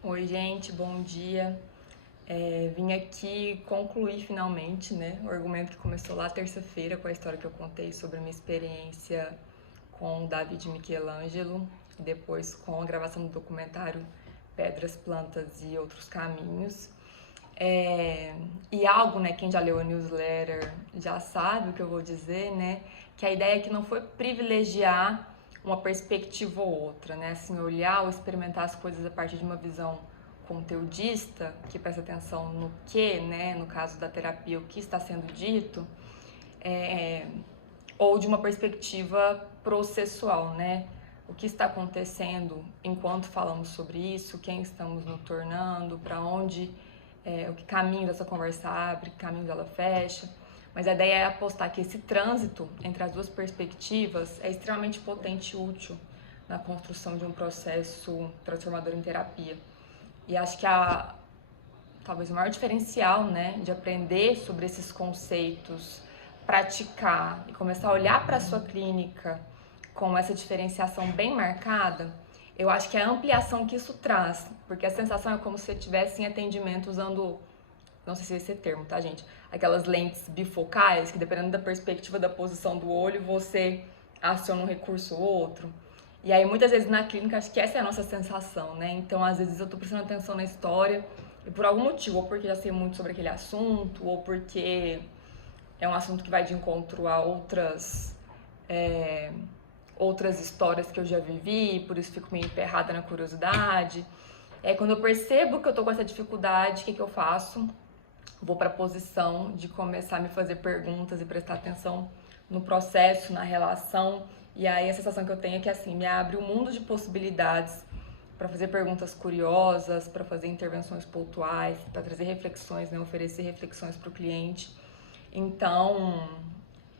Oi, gente, bom dia. Vim aqui concluir finalmente, né, o argumento que começou lá terça-feira com a história que eu contei sobre a minha experiência com David Michelangelo e depois com a gravação do documentário Pedras, Plantas e Outros Caminhos. E algo, né, quem já leu a newsletter já sabe o que eu vou dizer, né, que a ideia aqui não foi privilegiar uma perspectiva ou outra, né, assim, olhar ou experimentar as coisas a partir de uma visão conteudista, que presta atenção no que, né, no caso da terapia, o que está sendo dito, ou de uma perspectiva processual, né, o que está acontecendo enquanto falamos sobre isso, quem estamos nos tornando, para onde o que caminho dessa conversa abre, que caminho ela fecha. Mas a ideia é apostar que esse trânsito entre as duas perspectivas é extremamente potente e útil na construção de um processo transformador em terapia. E acho que talvez o maior diferencial, né, de aprender sobre esses conceitos, praticar e começar a olhar para a sua clínica com essa diferenciação bem marcada, eu acho que é a ampliação que isso traz, porque a sensação é como se você estivesse em atendimento usando, não sei se é esse termo, tá, gente? Aquelas lentes bifocais, que dependendo da perspectiva da posição do olho, você aciona um recurso ou outro. E aí, muitas vezes na clínica, acho que essa é a nossa sensação, né? Então, às vezes eu tô prestando atenção na história e por algum motivo, ou porque já sei muito sobre aquele assunto, ou porque é um assunto que vai de encontro a outras histórias que eu já vivi, por isso fico meio emperrada na curiosidade. E aí, quando eu percebo que eu tô com essa dificuldade, o que eu faço? Vou para a posição de começar a me fazer perguntas e prestar atenção no processo, na relação. E aí a sensação que eu tenho é que assim, me abre um mundo de possibilidades para fazer perguntas curiosas, para fazer intervenções pontuais, para trazer reflexões, né, oferecer reflexões para o cliente. Então,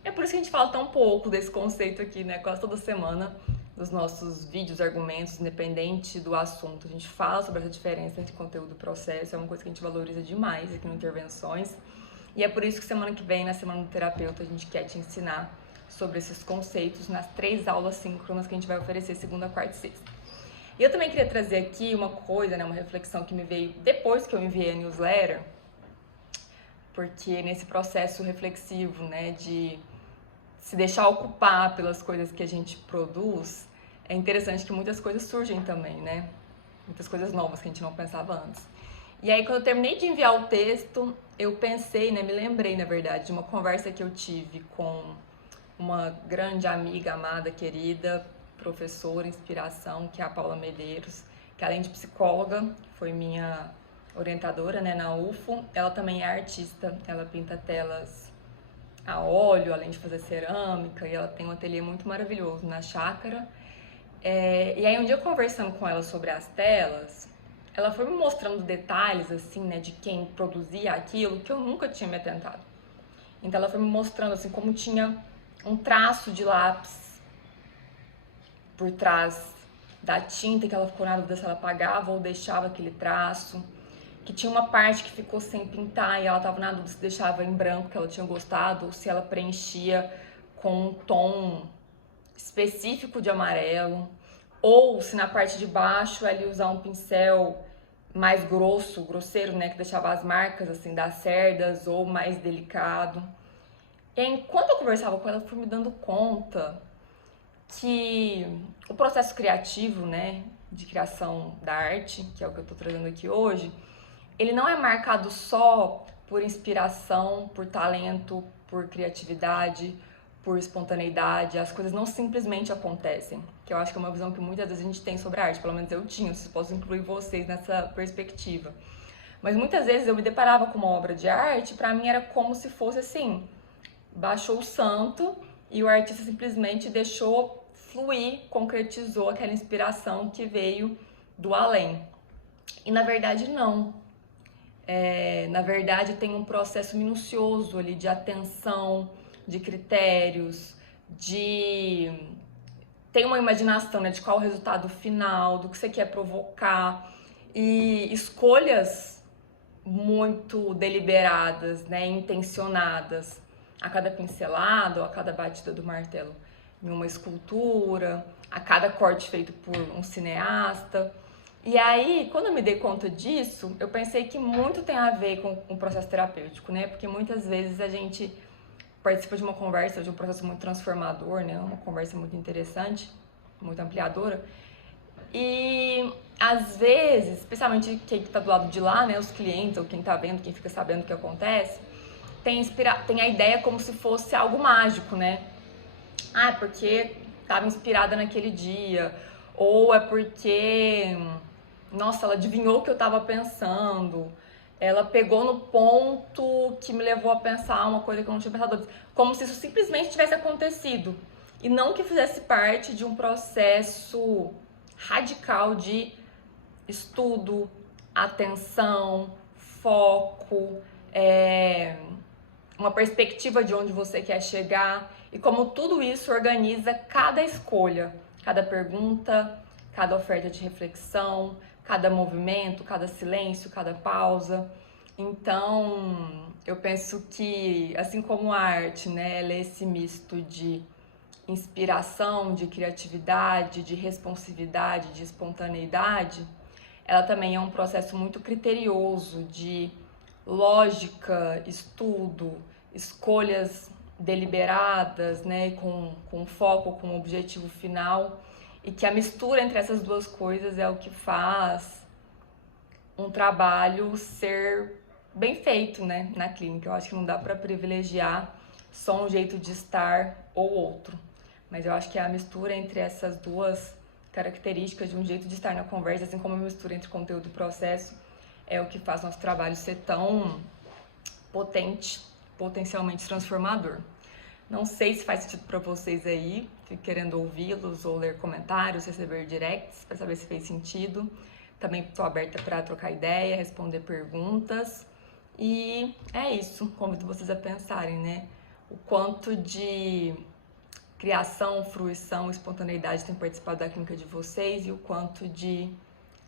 é por isso que a gente fala tão pouco desse conceito aqui, né, quase toda semana, nos nossos vídeos, argumentos, independente do assunto. A gente fala sobre essa diferença entre conteúdo e processo, é uma coisa que a gente valoriza demais aqui no Intervenções. E é por isso que semana que vem, na Semana do Terapeuta, a gente quer te ensinar sobre esses conceitos nas 3 aulas síncronas que a gente vai oferecer segunda, quarta e sexta. E eu também queria trazer aqui uma coisa, né, uma reflexão que me veio depois que eu enviei a newsletter, porque nesse processo reflexivo, né, de se deixar ocupar pelas coisas que a gente produz, é interessante que muitas coisas surgem também, né? Muitas coisas novas que a gente não pensava antes. E aí, quando eu terminei de enviar o texto, eu pensei, né, me lembrei, na verdade, de uma conversa que eu tive com uma grande amiga, amada, querida, professora, inspiração, que é a Paula Medeiros, que além de psicóloga, foi minha orientadora, né, na UFO. Ela também é artista, ela pinta telas a óleo, além de fazer cerâmica, e ela tem um ateliê muito maravilhoso na chácara. E aí um dia conversando com ela sobre as telas, ela foi me mostrando detalhes assim, né, de quem produzia aquilo que eu nunca tinha me atentado. Então ela foi me mostrando assim como tinha um traço de lápis por trás da tinta, que ela ficou na dúvida se ela apagava ou deixava aquele traço, que tinha uma parte que ficou sem pintar e ela estava na dúvida se deixava em branco, que ela tinha gostado, ou se ela preenchia com um tom específico de amarelo, ou se na parte de baixo ela ia usar um pincel mais grosso, grosseiro, né, que deixava as marcas assim das cerdas, ou mais delicado. E aí, enquanto eu conversava com ela, eu fui me dando conta que o processo criativo, né, de criação da arte, que é o que eu tô trazendo aqui hoje, ele não é marcado só por inspiração, por talento, por criatividade, por espontaneidade. As coisas não simplesmente acontecem, que eu acho que é uma visão que muitas vezes a gente tem sobre a arte, pelo menos eu tinha, se posso incluir vocês nessa perspectiva. Mas muitas vezes eu me deparava com uma obra de arte, para mim era como se fosse assim, baixou o santo e o artista simplesmente deixou fluir, concretizou aquela inspiração que veio do além. E na verdade não. Na verdade tem um processo minucioso ali de atenção, de critérios, de tem uma imaginação, né, de qual o resultado final, do que você quer provocar e escolhas muito deliberadas, né, intencionadas a cada pincelada ou a cada batida do martelo em uma escultura, a cada corte feito por um cineasta. E aí, quando eu me dei conta disso, eu pensei que muito tem a ver com o processo terapêutico, né? Porque muitas vezes a gente participa de uma conversa, de um processo muito transformador, né? Uma conversa muito interessante, muito ampliadora. E às vezes, especialmente quem está do lado de lá, né? Os clientes, ou quem está vendo, quem fica sabendo o que acontece, tem a ideia como se fosse algo mágico, né? Ah, é porque estava inspirada naquele dia, ou é porque, nossa, ela adivinhou o que eu estava pensando, ela pegou no ponto que me levou a pensar uma coisa que eu não tinha pensado antes, como se isso simplesmente tivesse acontecido e não que fizesse parte de um processo radical de estudo, atenção, foco, uma perspectiva de onde você quer chegar e como tudo isso organiza cada escolha, cada pergunta, cada oferta de reflexão, cada movimento, cada silêncio, cada pausa. Então, eu penso que, assim como a arte, né, ela é esse misto de inspiração, de criatividade, de responsividade, de espontaneidade, ela também é um processo muito criterioso de lógica, estudo, escolhas deliberadas, né, com foco, com objetivo final, e que a mistura entre essas duas coisas é o que faz um trabalho ser bem feito, né, na clínica. Eu acho que não dá para privilegiar só um jeito de estar ou outro, mas eu acho que a mistura entre essas duas características de um jeito de estar na conversa, assim como a mistura entre conteúdo e processo, é o que faz nosso trabalho ser tão potente, potencialmente transformador. Não sei se faz sentido para vocês aí, fico querendo ouvi-los ou ler comentários, receber directs para saber se fez sentido. Também estou aberta para trocar ideia, responder perguntas. E é isso, convido vocês a pensarem, né? O quanto de criação, fruição, espontaneidade tem participado da clínica de vocês e o quanto de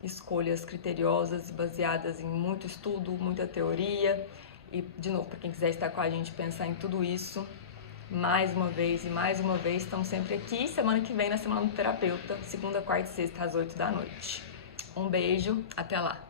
escolhas criteriosas e baseadas em muito estudo, muita teoria. E, de novo, para quem quiser estar com a gente, pensar em tudo isso, mais uma vez, estamos sempre aqui. Semana que vem, na Semana do Terapeuta, segunda, quarta e sexta, às 8 da noite. Um beijo, até lá!